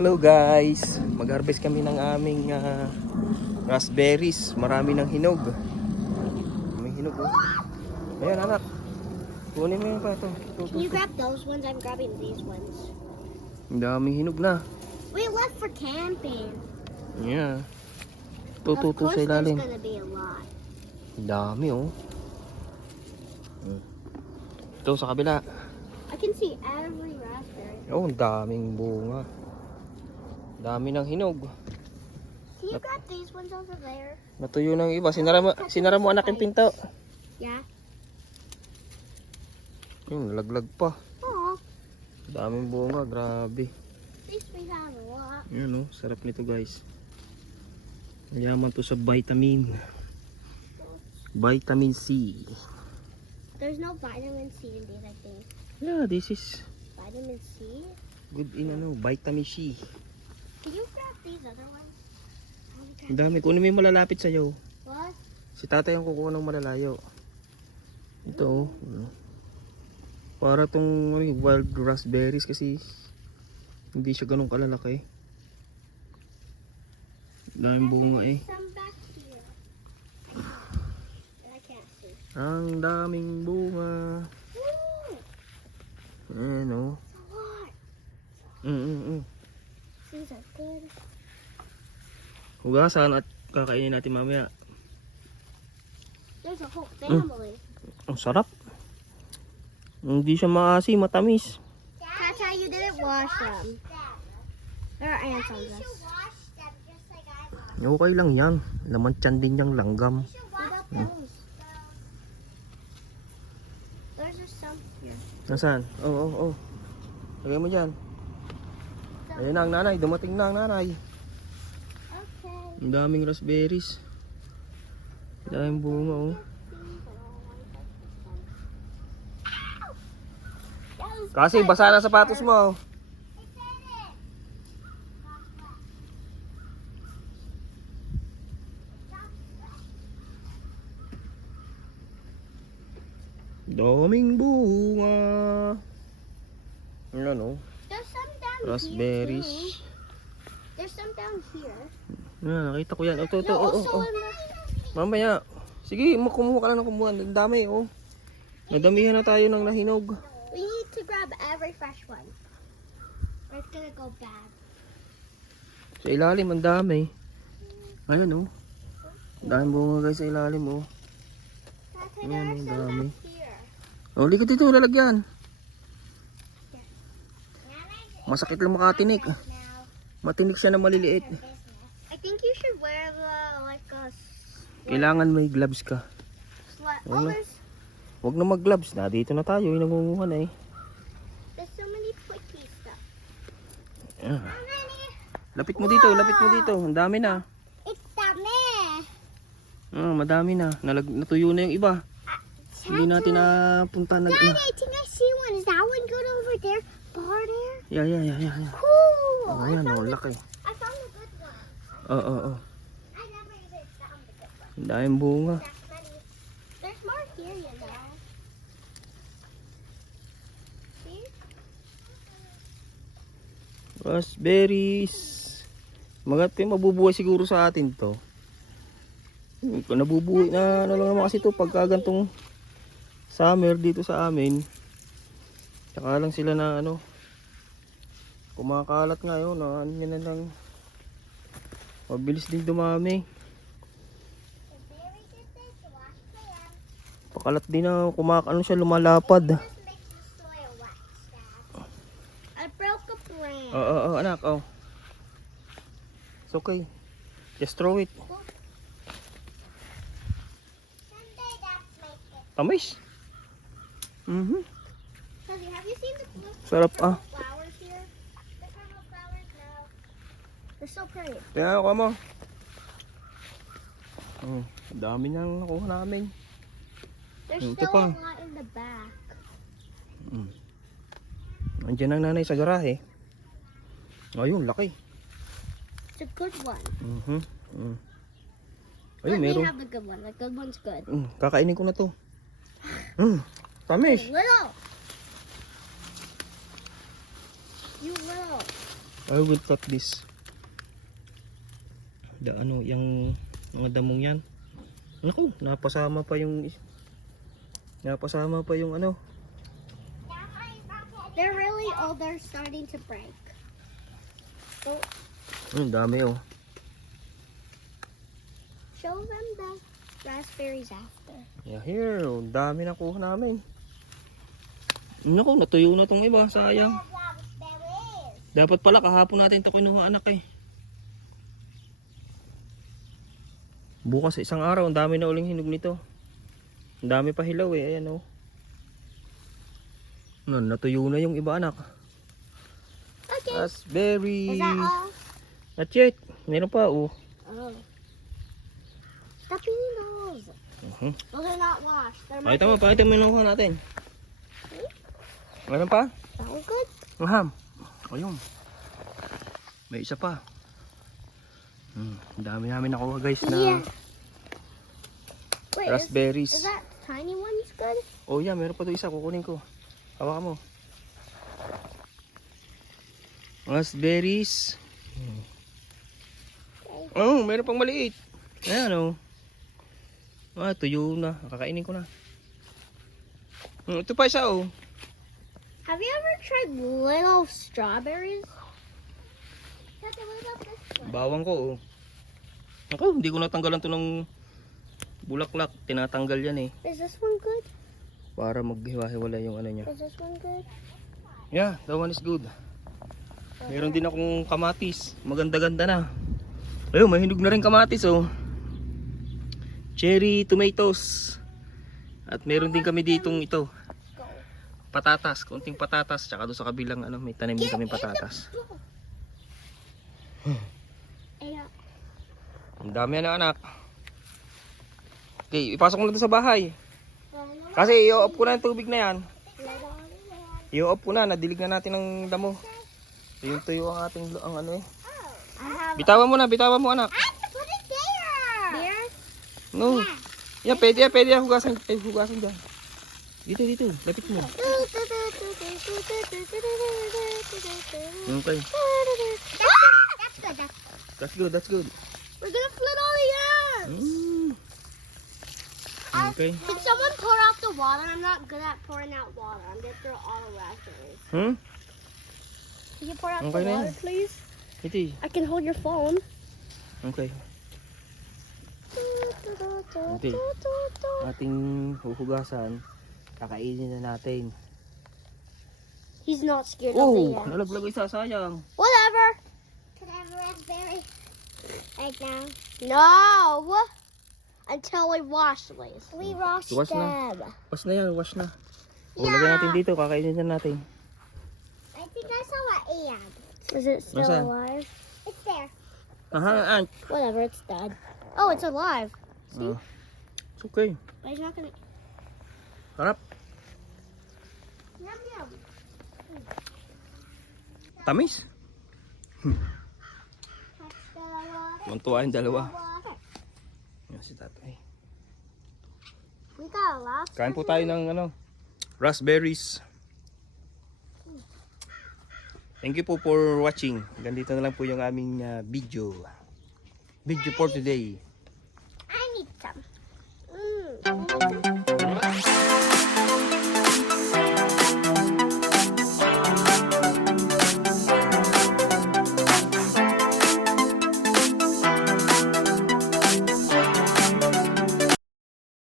Hello guys, mag-harvest kami ng aming raspberries. Marami ng hinog. May hinog oh. Ayan anak, kunin mo yung pa ito. Can you grab those ones? I'm grabbing these ones. Ang daming hinog na. We left for camping. Yeah. Of Tututo course sa there's ilalim. gonna be a lot. Ang dami oh. Ito sa kabila. I can see every raspberry. Oh, ang daming bunga. Dami ng hinog. Can you grab these ones over there? Natuyo ng iba. Sinara mo anak yung pinto. Yeah. Yung laglag pa. Oh, Daming bunga, grabe. at least we have a lot. Yan oh, sarap nito guys. Mayaman to sa vitamin. Vitamin C. There's no vitamin C in these, I think. Yeah, this is Vitamin C? good in vitamin C. Can you grab these other ones? Ang dami. Kunin mo yung malalapit sa'yo. What? Si tatay ang kukuha ng malalayo. Ito oh. Para tong wild raspberries kasi hindi siya ganun kalalaki. Daming bunga eh. Some back here. I can't see. Ang daming bunga. Woo! Ayan oh. A lot. These are good. Hugasan at kakainin natin mamaya. There's a whole family. Ang sarap. Hindi siya maasim, matamis. Tata, you didn't wash them. There are ants on this. Okay lang yan. Laman tiyan din yung langgam. What about those? There's just some here. Nasaan? Oo. Lagay mo dyan. Ayan na ang nanay. Dumating na ang nanay. Okay. Ang daming raspberries. Ang daming bunga oh. Kasi basa na sapatos mo. Daming bunga. Ano? There's some down here Raspberries. too. There's some down here. Nakita ko yan. Ito. No, also Oh. in the... Mamaya. Sige, kumuha ka lang ng kumuha. Ang dami oh. Nadamihan na tayo ng nahinog. We need to grab every fresh one. Or it's gonna go bad. Sa ilalim, ang dami. Ayan oh. Ang daming bunga guys sa ilalim oh. Tata, Ayan, there are ang some dami. back here. Oh, likod dito, lalagyan. Masakit lang makatinik. Now, Matinik siya na maliliit. I think you should wear the, like a... Kailangan may gloves ka. Oh, Wala. Huwag na mag-gloves na. Dito na tayo. Yung nangunguha na eh. there's so many pricky stuff. Ayan. Lapit mo dito. Ang dami na. It's dami. Madami na. Natuyo na yung iba. Hindi natin napunta Dad, I think I see one. Is that one good over there? Far there? Yeah. Cool. Oh, ayan oh, laki. I found a good one. Oo. I never even found a good one. Ang daming bunga. That's many. There's more here, you know. See? Raspberries. Mabubuhay siguro sa atin to. Nabubuhay na lang naman kasi to pagka gantong summer dito sa amin. Tsaka lang sila na kumakalat ngayon na na lang. Mabilis din dumami. Pakalat din na siya lumalapad. I broke a plant. Oo, anak, oh. It's okay. Just throw it. Someday that's my kid. Tamis. Have you seen the Sarap flowers here? The purple flowers now. They're so pretty. Tingnan ko mo. Dami nang nakuha namin. There's Ito still pa. a lot in the back. Andiyan ang nanay sa garahe. Ayun, laki. It's a good one. Ayun, Let me meron. have the good one. The good one's good. Kakainin ko na to. Tamis. Little. You little. I will cut this. Yung mga damong yan. Naku, napasama pa yung ano. They're really old. They're starting to break. Oh, Dami oh. show them the raspberries after. Yeah, here. Dami na kuha namin. Naku, natuyo na tong iba. Sayang. Dapat pala kahapon natin ito kinuha anak eh. Bukas isang araw, ang dami na uling hinog nito. Ang dami pa hilaw eh. Ayan oh. Natuyo na yung iba anak. Okay. Raspberry. Is that all? Not yet. Meron pa oh. Oh. Stop eating those. Well, they're not washed. They're Pakita mo yung nakuha natin. Meron pa? That one good? Maham. Ayun. May isa pa. Ang dami namin nakuha guys na Yeah. Wait, raspberries. is that tiny ones good? Oh yeah, meron pa doon isa. Kukunin ko. Hawakan mo. Raspberries. Oh, meron pang maliit. Ayan oh. Tuyo na. Kakainin ko na. Ito pa isa oh. Have you ever tried little strawberries? Tata, what about this one? Bawang ko oh. Ako, hindi ko natanggalan to ng bulaklak. Tinatanggal yan eh. Is this one good? Para maghiwa-hiwala yung ano niya. Is this one good? Yeah, that one is good. Meron din akong kamatis. Maganda-ganda na. Ayun, may hinog na rin kamatis oh. Cherry tomatoes. At meron din kami ditong ito. Patatas, konting patatas. Tsaka doon sa kabilang ano, may tanim din kami patatas. Ang dami na anak. Okay, ipasok mo na ito sa bahay. Kasi i-off ko na yung tubig na yan. I-off ko na, nadilig na natin ng damo. Tuyo ang ating ano eh. Bitawan mo anak. I have to put it there. There? No. Yan, pwede yan. Hugasan dyan. Dito. Lapit mo. Okay. That's good. We're gonna flood all the ants. Okay. Can someone pour out the water? I'm not good at pouring out water. I'm gonna throw all the raspberries. Can you pour out Okay the na water, yan. please? Ito. I can hold your phone. Okay. Okay. Ating huhugasan. Kakainin na natin. He's not scared of the Oh, ants. nalaglag isa, sayang. Whatever. Can I have a raspberry? Right now? No! Until we wash these. We wash Wash na. them. Wash na yan, wash na. O, lagyan natin dito, kakainin na natin. I think I saw an ant. Is it still Nasaan? alive? It's there. Aha, ant. Whatever, it's dead. Oh, it's alive. See? It's okay. But he's not gonna. Harap. Yum yum. Tamis. Touch the water. Muntuwa yung dalawa. Water. Yan si tatay. We got a lot. Kain po tayo ng raspberries. Thank you po for watching. Ganito na lang po yung aming video for today. I need some.